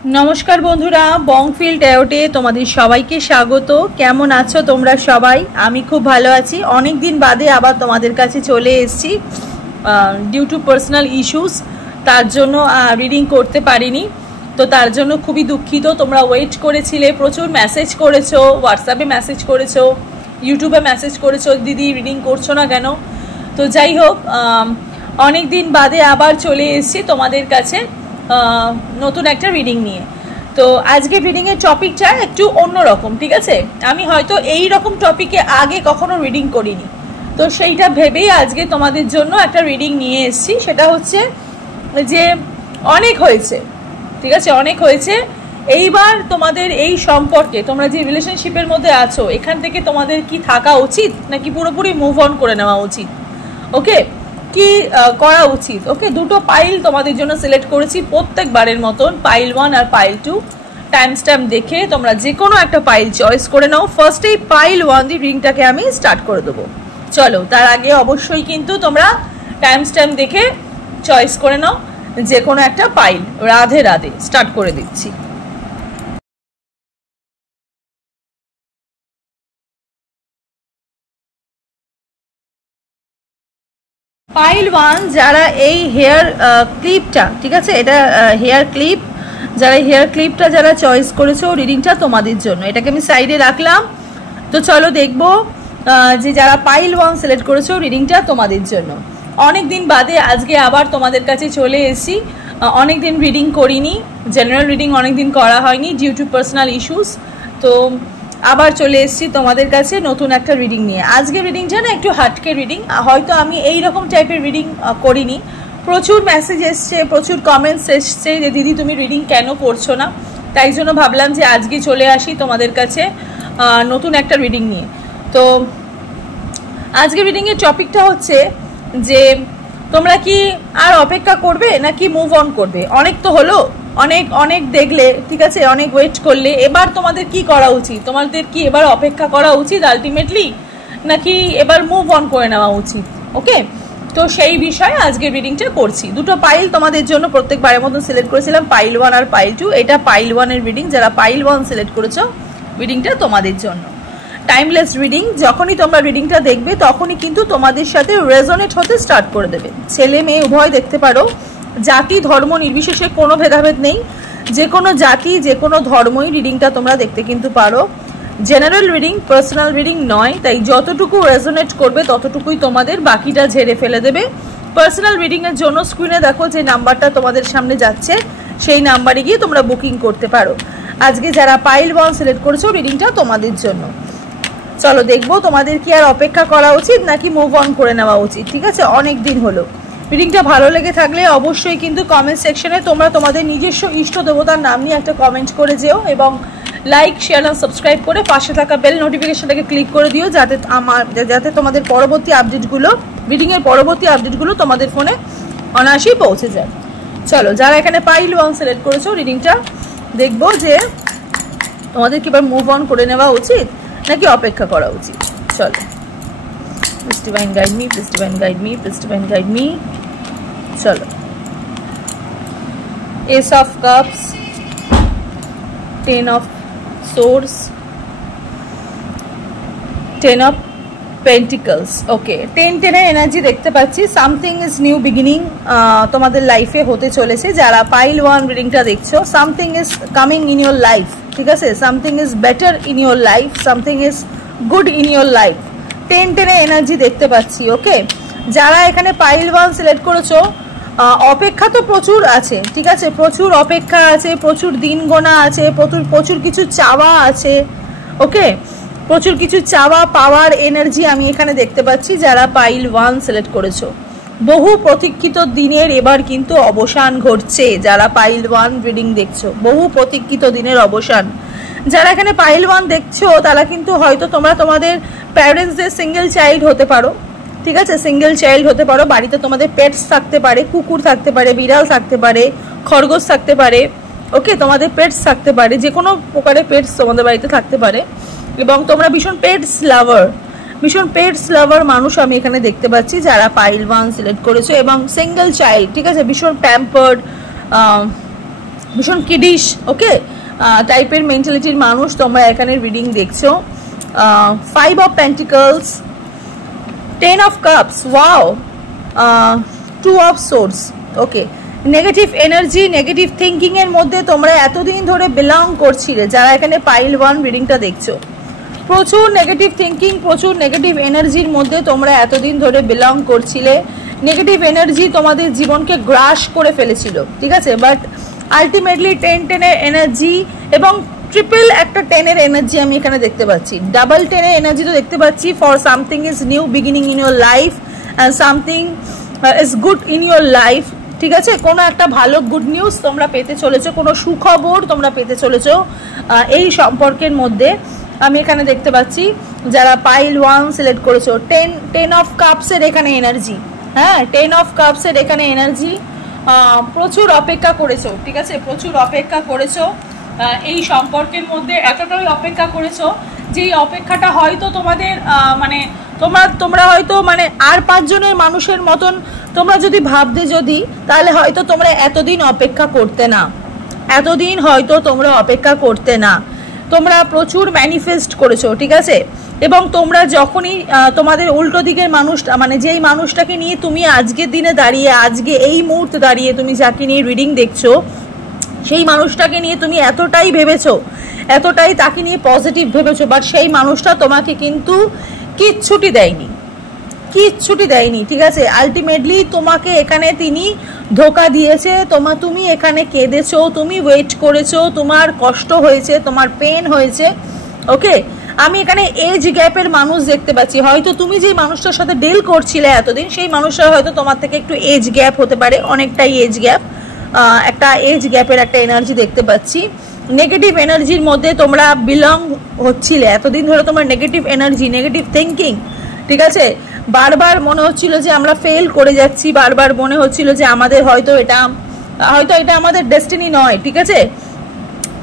নমস্কার বন্ধুরা, বংফিল ট্যারোটে তোমাদের সবাইকে স্বাগত। কেমন আছো তোমরা সবাই? আমি খুব ভালো আছি। অনেক দিন বাদে আবার তোমাদের কাছে চলে এসেছি ডিউ টু পার্সোনাল ইস্যুস, তার জন্য রিডিং করতে পারিনি। তো তার জন্য খুবই দুঃখিত। তোমরা ওয়েট করেছিলে, প্রচুর মেসেজ করেছো, হোয়াটসঅ্যাপে মেসেজ করেছো, ইউটিউবে মেসেজ করেছো, দিদি রিডিং করছো না কেন। তো যাই হোক, অনেক দিন বাদে আবার চলে এসেছি তোমাদের কাছে নতুন একটা রিডিং নিয়ে। তো আজকে রিডিংয়ের টপিকটা একটু অন্যরকম, ঠিক আছে? আমি হয়তো এই রকম টপিকে আগে কখনো রিডিং করিনি, তো সেইটা ভেবেই আজকে তোমাদের জন্য একটা রিডিং নিয়ে এসেছি। সেটা হচ্ছে যে অনেক হয়েছে, ঠিক আছে, অনেক হয়েছে। এইবার তোমাদের এই সম্পর্কে, তোমরা যে রিলেশনশিপের মধ্যে আছো, এখান থেকে তোমাদের কি থাকা উচিত নাকি পুরোপুরি মুভ অন করে নেওয়া উচিত? ওকে, কি করা উচিত? ওকে, দুটো পাইল তোমাদের জন্য সিলেক্ট করেছি প্রত্যেকবারের মতন, পাইল 1 আর পাইল 2। টাইম স্ট্যাম্প দেখে তোমরা যে কোনো একটা পাইল চয়েস করে নাও। ফার্স্টেই পাইল 1 দিয়ে রিডিংটাকে আমি স্টার্ট করে দেবো। চলো, তার আগে অবশ্যই কিন্তু তোমরা টাইম স্ট্যাম্প দেখে চয়েস করে নাও যে কোনো একটা পাইল। রাধে রাধে, স্টার্ট করে দিচ্ছি। পাইল 1, যারা এই হেয়ার ক্লিপটা, ঠিক আছে, এটা হেয়ার ক্লিপ, যারা হেয়ার ক্লিপটা যারা চয়েস করেছো, রিডিংটা তোমাদের জন্য। এটাকে আমি সাইডে রাখলাম। তো চলো দেখবো যে যারা পাইল 1 সিলেক্ট করেছো, রিডিংটা তোমাদের জন্য। অনেক দিন বাদে আজকে আবার তোমাদের কাছে চলে এসেছি। অনেক দিন রিডিং করিনি, জেনারেল রিডিং অনেক দিন করা হয়নি ডিউ টু পার্সোনাল ইস্যুস। তো আবার চলে এসেছি তোমাদের কাছে নতুন একটা রিডিং নিয়ে। আজকে রিডিংটা না একটু হাটকে রিডিং, হয়তো আমি এই রকম টাইপের রিডিং করিনি। প্রচুর মেসেজ এসছে, প্রচুর কমেন্টস এসছে যে দিদি তুমি রিডিং কেন করছো না। তাই জন্য ভাবলাম যে আজকে চলে আসি তোমাদের কাছে নতুন একটা রিডিং নিয়ে। তো আজকে রিডিংয়ের টপিকটা হচ্ছে যে তোমরা কি আর অপেক্ষা করবে নাকি মুভ অন করবে? অনেক তো হলো, অনেক অনেক দেখলে, ঠিক আছে, অনেক ওয়েট করলে। এবার তোমাদের কি করা উচিত? তোমাদের কি এবার অপেক্ষা করা উচিত আলটিমেটলি, নাকি এবার মুভ অন করে নেওয়া উচিত? ওকে, তো সেই বিষয়ে আজকে রিডিংটা করছি। দুটো পাইল তোমাদের জন্য প্রত্যেকবারের মতো সিলেক্ট করেছিলাম, পাইল 1 আর পাইল 2। এটা পাইল 1 এর রিডিং। যারা পাইল 1 সিলেক্ট করেছো, রিডিংটা তোমাদের জন্য। Timeless reading. যখনই তোমরা রিডিংটা দেখবে তখনই কিন্তু তোমাদের সাথে রেজোনেট হতে স্টার্ট করে দেবে। ছেলে মেয়ে উভয় দেখতে পারো, জাতি ধর্ম নির্বিশেষে কোনো ভেদাভেদ নেই। যে কোনো জাতি, যে কোনো ধর্মই রিডিংটা তোমরা দেখতে কিন্তু পারো। জেনারেল রিডিং, পার্সোনাল রিডিং নয়, তাই যতটুকু রেজোনেট করবে ততটুকুই তোমাদের, বাকিটা ঝেড়ে ফেলে দেবে। পার্সোনাল রিডিংয়ের জন্য স্ক্রিনে দেখো যে নাম্বারটা তোমাদের সামনে যাচ্ছে, সেই নাম্বারে গিয়ে তোমরা বুকিং করতে পারো। আজকে যারা পাইল 1 সিলেক্ট করেছো, রিডিংটা তোমাদের জন্য। চলো দেখবো তোমাদের কি আর অপেক্ষা করা উচিত নাকি মুভ অন করে নেওয়া উচিত। ঠিক আছে, অনেক দিন হলো। রিডিংটা ভালো লেগে থাকলে অবশ্যই কিন্তু কমেন্ট সেকশনে তোমরা তোমাদের নিজস্ব ইষ্ট দেবতার নাম নিয়ে একটা কমেন্ট করে যেও, এবং লাইক, শেয়ার আর সাবস্ক্রাইব করে পাশে থাকা বেল নোটিফিকেশনটাকে ক্লিক করে দিও, যাতে তোমাদের পরবর্তী আপডেটগুলো, রিডিংয়ের পরবর্তী আপডেটগুলো তোমাদের ফোনে অনায়াসেই পৌঁছে যায়। চলো, যারা এখানে পাইল 1 সিলেক্ট করেছো, রিডিংটা দেখবো যে তোমাদের কি এবার মুভ অন করে নেওয়া উচিত নাকি অপেক্ষা করা উচিত। চলো, please divine guide me, please divine guide me, please divine guide me. চলো, ace of cups, 10 of swords, 10 of pentacles. Okay, 10 energy দেখতে পাচ্ছি। সামথিং ইজ নিউ বিগিনিং তোমাদের লাইফে হতে চলেছে। যারা পাইল 1 রিডিংটা দেখছো, something is coming in your life, ঠিক আছে? Something is better in your life, something is good in your life. 10 energy দেখতে পাচ্ছি। ওকে, যারা এখানে পাইল 1 সিলেক্ট করেছো, অপেক্ষা তো প্রচুর আছে, ঠিক আছে, প্রচুর অপেক্ষা আছে, প্রচুর দিন গোনা আছে, প্রচুর কিছু চাওয়া আছে। ওকে, প্রচুর কিছু চাওয়া পাওয়ার এনার্জি আমি এখানে দেখতে পাচ্ছি। যারা পাইল 1 সিলেক্ট করেছো, বহু প্রতীক্ষিত দিনের এবার কিন্তু অবসান ঘটছে। যারা পাইল 1 রিডিং দেখছো, বহু প্রতীক্ষিত দিনের অবসান। যারা এখানে পাইল 1 দেখছো, তারা কিন্তু হয়তো তোমরা তোমাদের প্যারেন্টসদের সিঙ্গেল চাইল্ড হতে পারো, ঠিক আছে, সিঙ্গেল চাইল্ড হতে পারো। বাড়িতে তোমাদের পেটস থাকতে পারে, কুকুর থাকতে পারে, বিড়াল থাকতে পারে, খরগোশ থাকতে পারে। ওকে, তোমাদের পেটস থাকতে পারে, যে কোনো প্রকারের পেটস তোমাদের বাড়িতে থাকতে পারে, এবং তোমরা ভীষণ পেটস লাভার মানুষ আমি এখানে দেখতে পাচ্ছি। যারা পাইল 1 সিলেক্ট করেছো এবং সিঙ্গেল চাইল্ড, ঠিক আছে, ভীষণ প্যাম্পার্ড, ভীষণ কিডিশ ওকে টাইপের মেন্টালিটির মানুষ তোমরা এখানে রিডিং দেখছো। 5 of pentacles, 10 of cups, wow, 2 of swords. Okay, negative energy, negative thinking এর মধ্যে তোমরা এতদিন ধরে বিলং করছিলে যারা এখানে পাইল 1 রিডিংটা দেখছো। প্রচুর নেগেটিভ থিঙ্কিং, প্রচুর নেগেটিভ এনার্জির মধ্যে তোমরা এতদিন ধরে বিলং করছিলে। নেগেটিভ এনার্জি তোমাদের জীবনকে গ্রাস করে ফেলেছিল, ঠিক আছে। বাট আলটিমেটলি 10-10 এনার্জি এবং ট্রিপল একটা 10 এনার্জি আমি এখানে দেখতে পাচ্ছি। ডাবল 10 এনার্জি তো দেখতে পাচ্ছি। For something is new beginning in your life and something is good in your life, ঠিক আছে। কোনো একটা ভালো গুড নিউজ তোমরা পেতে চলেছো, কোনো সুখবর তোমরা পেতে চলেছো এই সম্পর্কের মধ্যে আমি এখানে দেখতে পাচ্ছি। যারা পাইল 1 সিলেক্ট করেছো, 10 অফ কাপসের এখানে এনার্জি, হ্যাঁ 10 অফ কাপসের এখানে এনার্জি। প্রচুর অপেক্ষা করেছো, ঠিক আছে, প্রচুর অপেক্ষা করেছো এই সম্পর্কের মধ্যে। এতটাই অপেক্ষা করেছো যে এই অপেক্ষাটা হয়তো তোমাদের মানে তোমরা হয়তো মানে আর 5 জনের মানুষের মতন তোমরা যদি ভাবতে যদি, তাহলে হয়তো তোমরা এতদিন অপেক্ষা করতে না, এতদিন হয়তো তোমরা অপেক্ষা করতে না। তোমরা প্রচুর ম্যানিফেস্ট করেছো, ঠিক আছে। এবং তোমরা যখনই তোমাদের উল্টো দিকের মানুষটা মানে যেই মানুষটাকে নিয়ে তুমি আজকের দিনে দাঁড়িয়ে, আজকে এই মুহূর্তে দাঁড়িয়ে তুমি যাকে নিয়ে রিডিং দেখছো, সেই মানুষটাকে নিয়ে তুমি এতটাই ভেবেছো, এতটাই তাকে নিয়ে পজিটিভ ভেবেছো, বাট সেই মানুষটা তোমাকে কিন্তু কিচ্ছুটি দেয়নি, কিচ্ছুটি দেয়নি, ঠিক আছে। আলটিমেটলি তোমাকে এখানে তিনি ধোকা দিয়েছে। তুমি এখানে কেঁদেছো, তুমি ওয়েট করেছো, তোমার কষ্ট হয়েছে, তোমার পেন হয়েছে, ওকে। আমি এখানে এজ গ্যাপের মানুষ দেখতে পাচ্ছি। হয়তো তুমি যে মানুষটার সাথে ডিল করছিলে এতদিন, সেই মানুষটা হয়তো তোমার থেকে একটু এজ গ্যাপ হতে পারে, অনেকটাই এজ গ্যাপ, একটা এজ গ্যাপের একটা এনার্জি দেখতে পাচ্ছি। নেগেটিভ এনার্জির মধ্যে তোমরা বিলং হচ্ছিলে এতদিন ধরে, তোমার নেগেটিভ এনার্জি, নেগেটিভ থিঙ্কিং, ঠিক আছে। বারবার মনে হচ্ছিল যে আমরা ফেল করে যাচ্ছি, বারবার মনে হচ্ছিল যে আমাদের হয়তো এটা আমাদের ডেস্টিনি নয়, ঠিক আছে।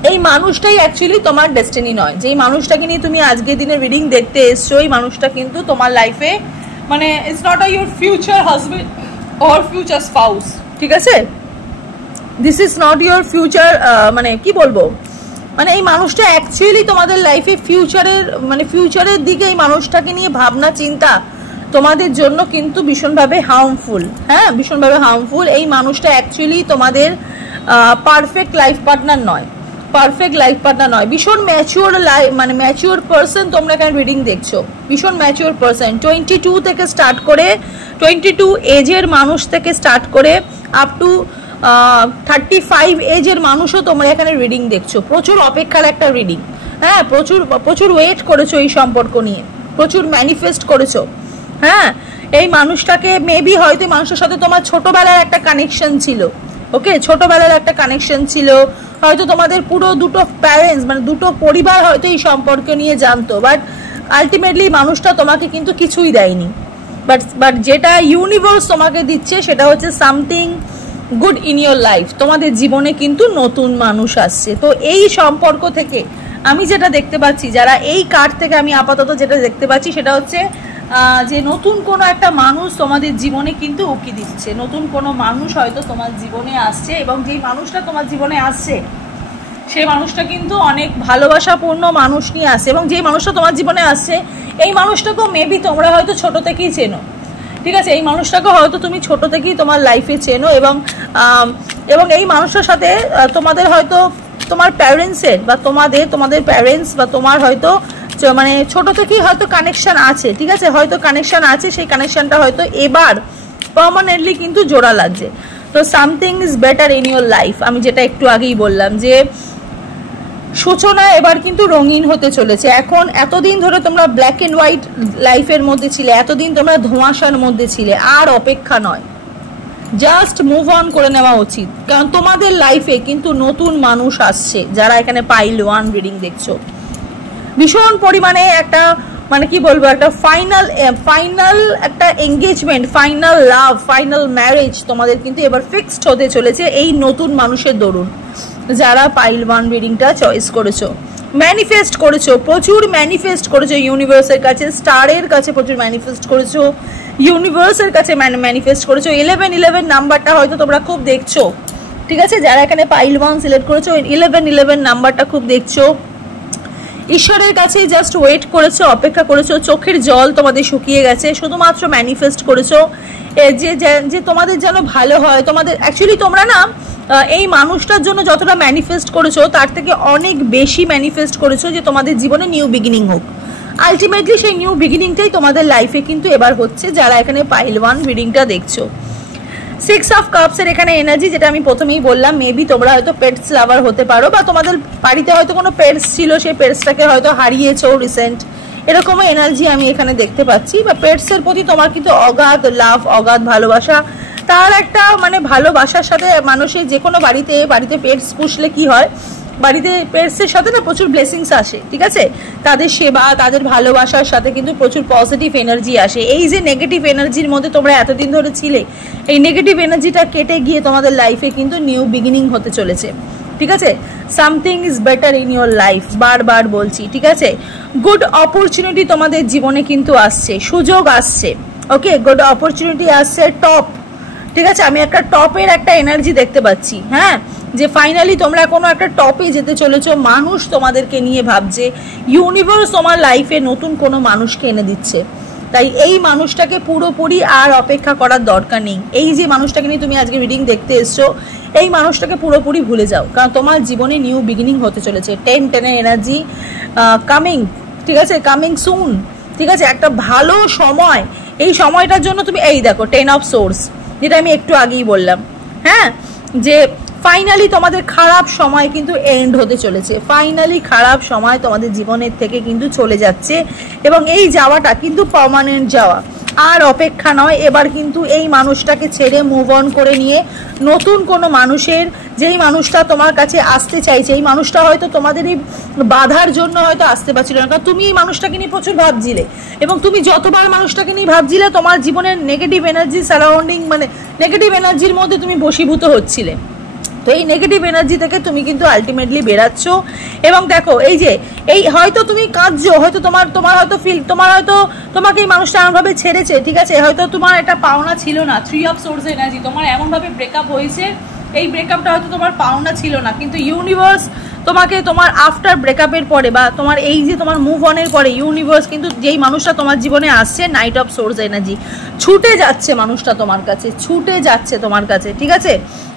এই মানুষটাই অ্যাকচুয়ালি তোমার ডেস্টিনি নয়। যেই মানুষটাকে নিয়ে তুমি আজকের দিনে রিডিং দেখতে এসছো, এই মানুষটা কিন্তু তোমার লাইফে মানে it's not a your future husband or future spouse, ঠিক আছে। This is not your future, মানে কি বলবো, মানে এই মানুষটা অ্যাকচুয়ালি তোমাদের লাইফে ফিউচারের দিকে এই মানুষটাকে নিয়ে ভাবনা চিন্তা তোমাদের জন্য কিন্তু ভীষণভাবে হার্মফুল, হ্যাঁ ভীষণভাবে হার্মফুল। এই মানুষটা অ্যাকচুয়ালি তোমাদের পারফেক্ট লাইফ পার্টনার নয়, পারফেক্ট লাইফ পার্টনার নয়। ভীষণ ম্যাচিওর মানে ম্যাচিওর পার্সন তোমরা এখানে রিডিং দেখছো, ভীষণ ম্যাচিওর পার্সন। 22 থেকে স্টার্ট করে 22 এজের মানুষ থেকে স্টার্ট করে আপ টু 35 এজের মানুষও তোমরা এখানে রিডিং দেখছো। প্রচুর অপেক্ষার একটা রিডিং, হ্যাঁ প্রচুর ওয়েট করেছো এই সম্পর্ক নিয়ে, প্রচুর ম্যানিফেস্ট করেছো, হ্যাঁ। এই মানুষটাকে মেবি হয়তো মানুষের সাথে তোমার ছোটবেলার একটা কানেকশন ছিল, ওকে, ছোটবেলার একটা কানেকশন ছিল। হয়তো তোমাদের পুরো দুটো প্যারেন্টস মানে দুটো পরিবার হয়তো এই সম্পর্ক নিয়ে জানতো, বাট আলটিমেটলি মানুষটা তোমাকে কিন্তু কিছুই দেয়নি। বাট যেটা ইউনিভার্স তোমাকে দিচ্ছে সেটা হচ্ছে something good in your life. তোমাদের জীবনে কিন্তু নতুন মানুষ আসছে। তো এই সম্পর্ক থেকে আমি যেটা দেখতে পাচ্ছি, যারা এই কার্ড থেকে আমি আপাতত যেটা দেখতে পাচ্ছি সেটা হচ্ছে যে নতুন কোনো একটা মানুষ তোমাদের জীবনে কিন্তু উকি দিচ্ছে। নতুন কোনো মানুষ হয়তো তোমার জীবনে আসছে, এবং যেই মানুষটা তোমার জীবনে আসছে সেই মানুষটা কিন্তু অনেক ভালোবাসাপূর্ণ মানুষ নিয়ে আসছে। এবং যেই মানুষটা তোমার জীবনে আসছে এই মানুষটাকেও মেবি তোমরা হয়তো ছোট থেকেই চেনো, ঠিক আছে। এই মানুষটাকে হয়তো তুমি ছোট থেকেই তোমার লাইফে চেনো, এবং এই মানুষটার সাথে তোমাদের হয়তো তোমার প্যারেন্টসের বা তোমাদের প্যারেন্টস বা তোমার হয়তো মানে ছোট থেকেই হয়তো কানেকশন আছে, ঠিক আছে, হয়তো কানেকশন আছে। সেই কানেকশনটা হয়তো এবার পার্মানেন্টলি কিন্তু জোড়া লাগছে। তো something is better in your life. আমি যেটা একটু আগেই বললাম যে সূচনা এবার কিন্তু রঙিন হতে চলেছে। এখন এতদিন ধরে তোমরা ব্ল্যাক অ্যান্ড হোয়াইট লাইফের মধ্যে ছিলে, এতদিন তোমরা ধোঁয়াশার মধ্যে ছিলে, আর অপেক্ষা নয়, জাস্ট মুভ অন করে নেওয়া উচিত। কারণ তোমাদের লাইফে কিন্তু নতুন মানুষ আসছে। যারা এখানে পাইল 1 রিডিং দেখছো, ভীষণ পরিমাণে একটা মানে কি বলবো, একটা ফাইনাল একটা এঙ্গেজমেন্ট, ফাইনাল লাভ, ফাইনাল ম্যারেজ তোমাদের কিন্তু এবার ফিক্সড হতে চলেছে এই নতুন মানুষের দরুন। যারা পাইল 1 রিডিংটা চয়েস করেছো, ম্যানিফেস্ট করেছো, প্রচুর ম্যানিফেস্ট করেছো ইউনিভার্সের কাছে, স্টারের কাছে প্রচুর ম্যানিফেস্ট করেছো, ইউনিভার্সের কাছে ম্যানিফেস্ট করেছো। 1111 নাম্বারটা হয়তো তোমরা খুব দেখছো, ঠিক আছে, যারা এখানে পাইল 1 সিলেক্ট করেছো 11 নাম্বারটা খুব দেখছো, ঈশ্বরের কাছে জাস্ট ওয়েট করেছো, অপেক্ষা করেছো, চোখের জল তোমাদের শুকিয়ে গেছে, শুধুমাত্র ম্যানিফেস্ট করেছো যে তোমাদের যেন ভালো হয়। তোমাদের অ্যাকচুয়ালি তোমরা না এই মানুষটার জন্য যতটা ম্যানিফেস্ট করেছো তার থেকে অনেক বেশি ম্যানিফেস্ট করেছো যে তোমাদের জীবনে নিউ বিগিনিং হোক। আলটিমেটলি সেই নিউ বিগিনিংটাই তোমাদের লাইফে কিন্তু এবার হচ্ছে, যারা এখানে পাইল 1 রিডিংটা দেখছো। 6 অফ কাপসের এখানে এনার্জি, যেটা আমি প্রথমেই বললাম, মেবি তোমরা হয়তো পেটস লাভার হতে পারো, বা তোমাদের বাড়িতে হয়তো কোনো পেটস ছিল, সেই পেটসটাকে হয়তো হারিয়েছো রিসেন্ট, এরকমও এনার্জি আমি এখানে দেখতে পাচ্ছি। বা পেটসের প্রতি তোমার কিন্তু অগাধ লাভ, অগাধ ভালোবাসা, তার একটা মানে ভালোবাসার সাথে মানুষের যে কোনো বাড়িতে পেটস পুষলে কি হয়, বাড়িতে পেটসের সাথে না প্রচুর ব্লেসিংস আসে, ঠিক আছে, তাদের সেবা, তাদের ভালোবাসার সাথে কিন্তু প্রচুর পজিটিভ এনার্জি আসে। এই যে নেগেটিভ এনার্জির মধ্যে তোমরা এতদিন ধরে ছিলে, এই নেগেটিভ এনার্জিটা কেটে গিয়ে তোমাদের লাইফে কিন্তু নিউ বিগিনিং হতে চলেছে, ঠিক আছে। Something is better in your life, বারবার বলছি, ঠিক আছে। গুড অপরচুনিটি তোমাদের জীবনে কিন্তু আসছে, সুযোগ আসছে, ওকে, গুড অপরচুনিটি আসছে, টপ, ঠিক আছে। আমি একটা টপের একটা এনার্জি দেখতে পাচ্ছি, হ্যাঁ, যে ফাইনালি তোমরা কোনো একটা টপে যেতে চলেছো, মানুষ তোমাদেরকে নিয়ে ভাবছে, ইউনিভার্স তোমার লাইফে নতুন কোনো মানুষকে এনে দিচ্ছে। তাই এই মানুষটাকে পুরোপুরি আর অপেক্ষা করার দরকার নেই। এই যে মানুষটাকে নিয়ে তুমি আজকে রিডিং দেখতে এসছো, এই মানুষটাকে পুরোপুরি ভুলে যাও, কারণ তোমার জীবনে নিউ বিগিনিং হতে চলেছে। 10 এনার্জি কামিং, ঠিক আছে, কামিং সুন, ঠিক আছে, একটা ভালো সময়। এই সময়টার জন্য তুমি এই দেখো 10 অফ সোর্স, যেটা আমি একটু আগেই বললাম, হ্যাঁ, যে ফাইনালি তোমাদের খারাপ সময় কিন্তু এন্ড হতে চলেছে, ফাইনালি খারাপ সময় তোমাদের জীবনের থেকে কিন্তু চলে যাচ্ছে, এবং এই যাওয়াটা কিন্তু পার্মানেন্ট যাওয়া, আর অপেক্ষা নয়। এবার কিন্তু এই মানুষটাকে ছেড়ে মুভ অন করে নিয়ে নতুন কোনো মানুষের, যেই মানুষটা তোমার কাছে আসতে চাইছে, এই মানুষটা হয়তো তোমাদের এই বাধার জন্য হয়তো আসতে পারছিল না, কারণ তুমি এই মানুষটাকে নিয়ে প্রচুর ভাবছিলে, এবং তুমি যতবার মানুষটাকে নিয়ে ভাবছিলে তোমার জীবনের নেগেটিভ এনার্জি সারাউন্ডিং, মানে নেগেটিভ এনার্জির মধ্যে তুমি বশীভূত হচ্ছিলে। তো এই নেগেটিভ এনার্জি থেকে তুমি কিন্তু আলটিমেটলি বেরাচ্ছ, এবং দেখো এই যে এই হয়তো তুমি কাঁদছো, হয়তো তোমার হয়তো তোমার হয়তো তোমাকে এই মানুষটা এমনভাবে ছেড়েছে, ঠিক আছে, হয়তো তোমার একটা পাওনা ছিল না। 3 অফ সোর্স এনার্জি, তোমার এমনভাবে ব্রেকআপ হয়েছে, এই ব্রেকআপটা হয়তো তোমার পাওনা ছিল না, কিন্তু ইউনিভার্স তোমাকে তোমার আফটার ব্রেকআপের পরে, বা তোমার এই যে তোমার মুভ অনের পরে, ইউনিভার্স কিন্তু যেই মানুষটা তোমার জীবনে আসছে, নাইট অফ সোর্স এনার্জি, ছুটে যাচ্ছে মানুষটা তোমার কাছে, ছুটে যাচ্ছে তোমার কাছে, ঠিক আছে।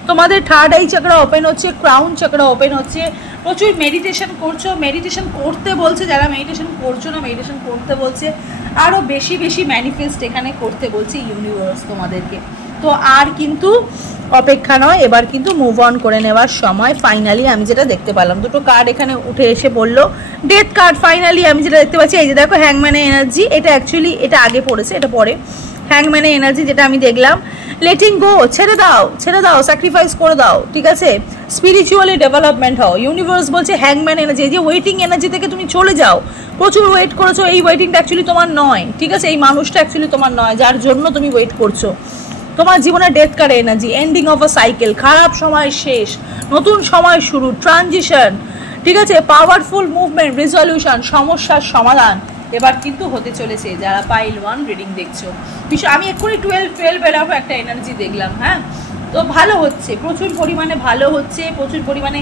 তোমাদের থার্ড আই চাকরা ওপেন হচ্ছে, ক্রাউন চাকরা ওপেন হচ্ছে, প্রচুর মেডিটেশন করছো, মেডিটেশন করতে বলছে, যারা মেডিটেশন করছো না মেডিটেশন করতে বলছে, আরও বেশি বেশি ম্যানিফেস্ট এখানে করতে বলছে ইউনিভার্স তোমাদেরকে। তো আর কিন্তু অপেক্ষা নয়, এবার কিন্তু মুভ অন করে নেওয়ার সময় ফাইনালি আমি যেটা দেখতে পেলাম, দুটো কার্ড এখানে উঠে এসে বললো, ডেথ কার্ড। ফাইনালি আমি যেটা দেখতে পাচ্ছি, এই যে দেখো হ্যাংম্যানের এনার্জি, এটা অ্যাকচুয়ালি এটা আগে পড়েছে, এটা পরে হ্যাংম্যানের এনার্জি যেটা আমি দেখলাম, লেটিং গো, ছেড়ে দাও, স্যাক্রিফাইস করে দাও, ঠিক আছে, স্পিরিচুয়ালি ডেভেলপমেন্ট হও। ইউনিভার্স বলছে হ্যাংম্যান এনার্জি, এই যে ওয়েটিং এনার্জি থেকে তুমি চলে যাও, প্রচুর ওয়েট করেছো, এই ওয়েটিংটা অ্যাকচুয়ালি তোমার নয়, ঠিক আছে, এই মানুষটা অ্যাকচুয়ালি তোমার নয়, যার জন্য তুমি ওয়েট করছো। তোমার জীবনে death card energy, ending of a cycle, খারাপ সময় শেষ, নতুন সময় শুরু, ট্রানজিশন, ঠিক আছে, পাওয়ারফুল মুভমেন্ট, রেজলিউশন, সমস্যার সমাধান এবার কিন্তু হতে চলেছে। যারা পাইল 1 রিডিং দেখছো, আমি এক্ষুনি 12 এর একটা এনার্জি দেখলাম, হ্যাঁ, তো ভালো হচ্ছে, প্রচুর পরিমাণে ভালো হচ্ছে, প্রচুর পরিমাণে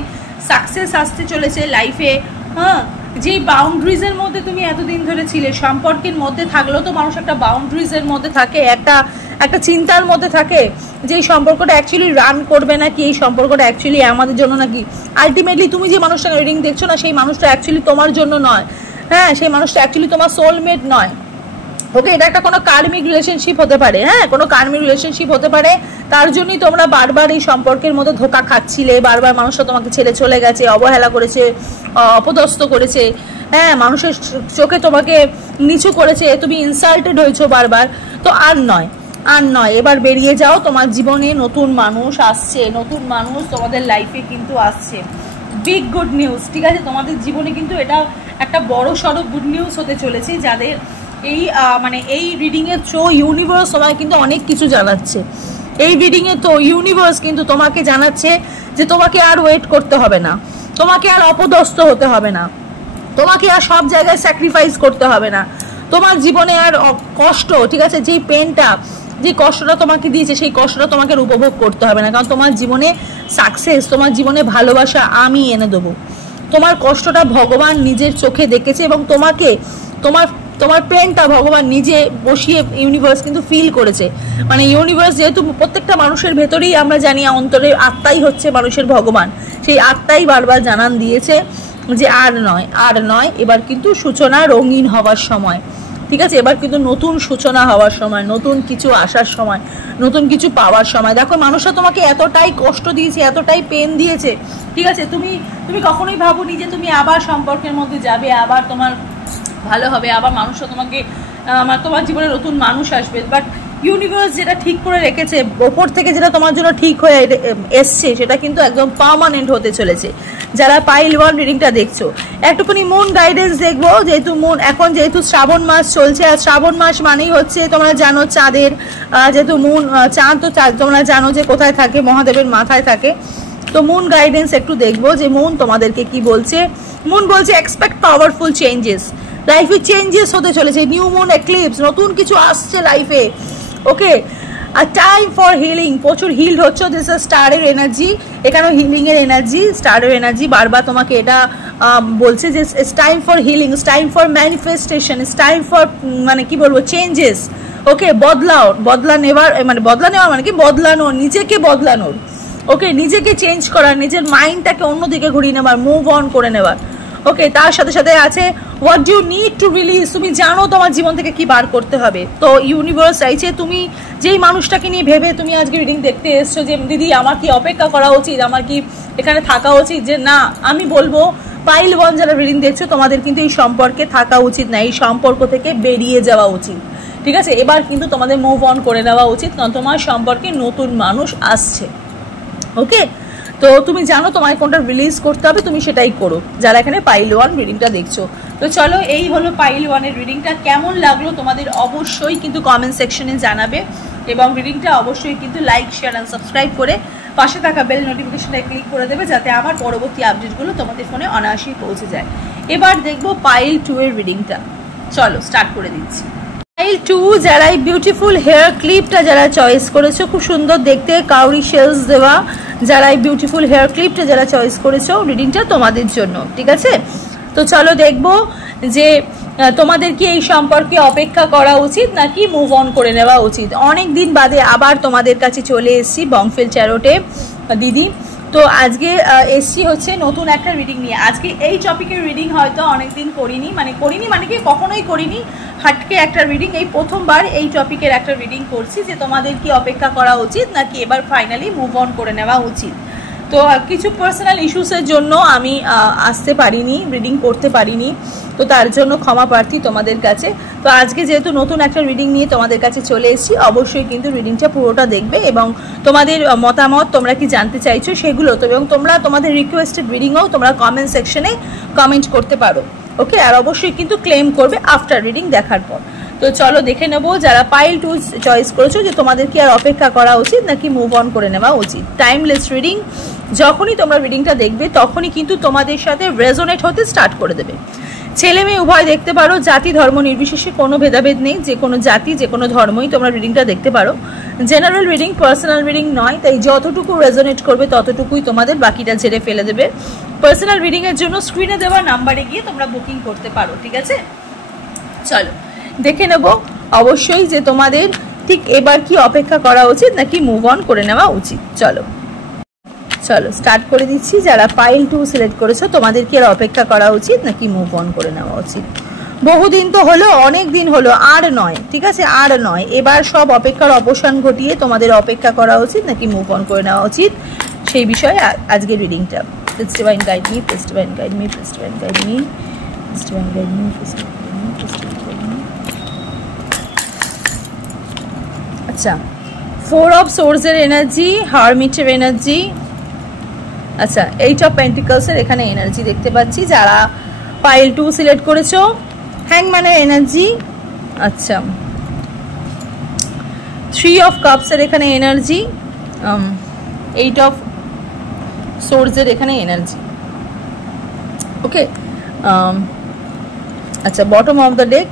সাকসেস আসতে চলেছে লাইফে, হ্যাঁ। যেই বাউন্ডারিজের মধ্যে তুমি এতদিন ধরে ছিলে, সম্পর্কের মধ্যে থাকলেও তো মানুষ একটা বাউন্ডারিজের মধ্যে থাকে, একটা চিন্তার মধ্যে থাকে যে এই সম্পর্কটা অ্যাকচুয়ালি রান করবে নাকি, এই সম্পর্কটা অ্যাকচুয়ালি আমাদের জন্য নাকি। আলটিমেটলি তুমি যে মানুষটাকে রিডিং দেখছো না, সেই মানুষটা অ্যাকচুয়ালি তোমার জন্য নয়, হ্যাঁ, সেই মানুষটা অ্যাকচুয়ালি তোমার সোলমেট নয়, ওকে, এটা একটা কোনো কার্মিক রিলেশনশিপ হতে পারে, হ্যাঁ, কোনো কার্মিক রিলেশনশিপ হতে পারে, তার জন্যই তোমরা বারবার এই সম্পর্কের মধ্যে ধোঁকা খাচ্ছিলে, বারবার মানুষটা তোমাকে ছেড়ে চলে গেছে, অবহেলা করেছে, অপদস্থ করেছে, হ্যাঁ, মানুষের চোখে তোমাকে নিচু করেছে, তুমি ইনসাল্টেড হয়েছো বারবার। তো আর নয়, এবার বেরিয়ে যাও, তোমার জীবনে নতুন মানুষ আসছে, নতুন মানুষ তোমাদের লাইফে কিন্তু আসছে, বিগ গুড নিউজ, ঠিক আছে, তোমাদের জীবনে কিন্তু এটা একটা বড় সড়ো গুড নিউজ হতে চলেছে। যাদের এই মানে এই রিডিংয়ের থ্রু ইউনিভার্স তোমায় কিন্তু অনেক কিছু জানাচ্ছে, এই রিডিংয়ের তো ইউনিভার্স কিন্তু তোমাকে জানাচ্ছে যে তোমাকে আর ওয়েট করতে হবে না, তোমাকে আর অপদস্থ হতে হবে না, তোমাকে আর সব জায়গায় স্যাক্রিফাইস করতে হবে না, তোমার জীবনে আর কষ্ট, ঠিক আছে, যেই পেনটা যে কষ্টটা তোমাকে দিয়েছে সেই কষ্টটা তোমাকে উপভোগ করতে হবে না, কারণ তোমার জীবনে সাকসেস, তোমার জীবনে ভালোবাসা আমি এনে দেবো। তোমার কষ্টটা ভগবান নিজের চোখে দেখেছে এবং তোমাকে তোমার পেনটা ভগবান নিজে বসিয়ে ইউনিভার্স কিন্তু ফিল করেছে। মানে ইউনিভার্স যেহেতু প্রত্যেকটা মানুষের ভেতরেই আমরা জানি অন্তরের আত্মাই হচ্ছে মানুষের ভগবান, সেই আত্মাই বারবার জানান দিয়েছে যে আর নয়, এবার কিন্তু সূচনা রঙিন হওয়ার সময়, ঠিক আছে? এবার কিন্তু নতুন সূচনা হওয়ার সময়, নতুন কিছু আসার সময়, নতুন কিছু পাওয়ার সময়। দেখো মানুষরা তোমাকে এতটাই কষ্ট দিয়েছে, এতটাই পেন দিয়েছে, ঠিক আছে? তুমি কখনোই ভাবোনি যে তুমি আবার সম্পর্কের মধ্যে যাবে, আবার তোমার ভালো হবে, আবার মানুষরা তোমার জীবনে নতুন মানুষ আসবে। বাট ইউনিভার্স যেটা ঠিক করে রেখেছে, ওপর থেকে যেটা তোমার জন্য ঠিক হয়ে এসছে, সেটা কিন্তু একদম পার্মানেন্ট হতে চলেছে। যারা পাইল 1 রিডিংটা দেখছো, একটুখানি মুন গাইডেন্স দেখবো, যেহেতু যেহেতু শ্রাবণ মাস চলছে, আর শ্রাবণ মাস মানেই হচ্ছে তোমরা জানো চাঁদের, যেহেতু চাঁদ তো তোমরা জানো যে কোথায় থাকে, মহাদেবের মাথায় থাকে। তো মুন গাইডেন্স একটু দেখবো যে মুন তোমাদেরকে কি বলছে। মুন বলছে এক্সপেক্ট পাওয়ারফুল চেঞ্জেস, লাইফে চেঞ্জেস হতে চলেছে, নিউ মুন এক্লিপস, নতুন কিছু আসছে লাইফে, ওকে? আর টাইম ফর হিলিং, প্রচুর হিলড হচ্ছে, দিস ইজ স্টারের এনার্জি, এখানেও হিলিং এর এনার্জি, স্টারের এনার্জি বারবার তোমাকে এটা বলছে যে it's time for healing, it's time for manifestation, it's time for মানে কি বলবো চেঞ্জেস, ওকে? বদলা নেওয়ার মানে কি বদলানো, নিজেকে বদলানোর, ওকে? নিজেকে চেঞ্জ করার, নিজের মাইন্ডটাকে অন্যদিকে ঘুরিয়ে নেওয়ার, মুভ অন করে নেওয়ার, ওকে? তার সাথে সাথে আছে what do need to release, তুমি জানো তোমার জীবন থেকে কি বার করতে হবে। তো ইউনিভার্স চাইছে তুমি যেই মানুষটাকে নিয়ে ভেবে তুমি আজকে রিডিং দেখতে এসছো যে দিদি আমার কি অপেক্ষা করা উচিত, আমার কি এখানে থাকা উচিত, যে না, আমি বলবো পাইল 1 যারা রিডিং দেখছো তোমাদের কিন্তু এই সম্পর্কে থাকা উচিত না, এই সম্পর্ক থেকে বেরিয়ে যাওয়া উচিত, ঠিক আছে? এবার কিন্তু তোমাদের মুভ অন করে নেওয়া উচিত, কারণ তোমার সম্পর্কে নতুন মানুষ আসছে, ওকে? তো তুমি জানো তোমায় কোনটা রিলিজ করতে হবে, তুমি সেটাই করো যারা এখানে পাইল 1 রিডিংটা দেখছো। তো চলো, এই হলো পাইল 1 এর রিডিংটা। কেমন লাগলো তোমাদের অবশ্যই কিন্তু কমেন্ট সেকশনে জানাবে, এবং রিডিংটা অবশ্যই কিন্তু লাইক, শেয়ার অ্যান্ড সাবস্ক্রাইব করে পাশে থাকা বেল নোটিফিকেশনটা ক্লিক করে দেবে, যাতে আমার পরবর্তী আপডেটগুলো তোমাদের ফোনে অনায়াসেই পৌঁছে যায়। এবার দেখবো পাইল 2 এর রিডিংটা। চলো স্টার্ট করে দিচ্ছি। পাইল 2 যারা এই বিউটিফুল হেয়ার ক্লিপটা যারা চয়েস করেছো, খুব সুন্দর দেখতে কাউরি শেলস দেওয়া, যারা এই বিউটিফুল হেয়ার ক্লিপটা যারা চয়েস করেছো, রিডিংটা তোমাদের জন্য, ঠিক আছে? তো চলো দেখবো যে তোমাদের কি এই সম্পর্কে অপেক্ষা করা উচিত নাকি মুভ অন করে নেওয়া উচিত। অনেক দিন বাদে আবার তোমাদের কাছে চলে এসেছি বংফেল চ্যারোটে দিদি। তো আজকে এসছি হচ্ছে নতুন একটা রিডিং নিয়ে। আজকে এই টপিকের রিডিং হয়তো অনেকদিন করিনি মানে কি কখনোই করিনি, হাটকে একটা রিডিং, এই প্রথমবার এই টপিকের একটা রিডিং করছি যে তোমাদের কি অপেক্ষা করা উচিত নাকি এবার ফাইনালি মুভ অন করে নেওয়া উচিত। তো কিছু পার্সোনাল ইস্যুসের জন্য আমি আসতে পারিনি, রিডিং করতে পারিনি, তো তার জন্য ক্ষমা প্রার্থী তোমাদের কাছে। তো আজকে যেহেতু নতুন একটা রিডিং নিয়ে তোমাদের কাছে চলে এসেছি, অবশ্যই কিন্তু রিডিংটা পুরোটা দেখবে এবং তোমাদের মতামত তোমরা কি জানতে চাইছো সেগুলো তো, এবং তোমরা তোমাদের রিকোয়েস্টেড রিডিংও তোমরা কমেন্ট সেকশনে কমেন্ট করতে পারো, ওকে? আর অবশ্যই কিন্তু ক্লেম করবে আফটার রিডিং দেখার পর। তো চলো দেখে নেবো যারা পাইল 2 চয়েস করেছো যে তোমাদের কি আর অপেক্ষা করা উচিত নাকি মুভ অন করে নেওয়া উচিত। টাইমলেস রিডিং, যখনই তোমরা রিডিংটা দেখবে তখনই কিন্তু তোমাদের সাথে রেজোনেট হতে স্টার্ট করে দেবে। ছেলে মেয়ে উভয় দেখতে পারো, জাতি ধর্ম নির্বিশেষে কোনো ভেদাভেদ নেই, যে কোনো জাতি যে কোনো ধর্মই তোমরা রিডিংটা দেখতে পারো। জেনারেল রিডিং, পার্সোনাল রিডিং নয়, তাই যতটুকু রেজোনেট করবে ততটুকুই তোমাদের, বাকিটা ঝেড়ে ফেলে দেবে। পার্সোনাল রিডিংয়ের জন্য স্ক্রিনে দেওয়া নাম্বারে গিয়ে তোমরা বুকিং করতে পারো, ঠিক আছে? চলো দেখে নেব অবশ্যই যে তোমাদের ঠিক এবার কি অপেক্ষা করা উচিত নাকি মুভ অন করে নেওয়া উচিত। চলো স্টার্ট করে দিচ্ছি। যারা পাইল 2 সিলেক্ট করেছো তোমাদের কি আর অপেক্ষা করা উচিত নাকি মুভ অন করে নেওয়া উচিত। বহুদিন তো হলো, অনেক দিন হলো, আর নয়, ঠিক আছে? আর নয়, এবার সব অপেক্ষার অবসান ঘটিয়ে তোমাদের অপেক্ষা করা উচিত নাকি মুভ অন করে নেওয়া উচিত, সেই বিষয়ে আজকে রিডিংটা। Please divine guide me, please divine guide me, please divine guide me, please divine guide me, please divine guide me, please divine guide me. আচ্ছা, 4 অফ সোর্সের এনার্জি, হারমিটের এনার্জি, আচ্ছা 8 অফ পেন্টিকলসের এখানে এনার্জি দেখতে পাচ্ছি যারা পাইল 2 সিলেক্ট করেছো। হ্যাংম্যানের energy, আচ্ছা 3 of কাপসের এখানে এনার্জি, 8 অফ সোর্সের এখানে এনার্জি, ওকে? আচ্ছা bottom of the deck,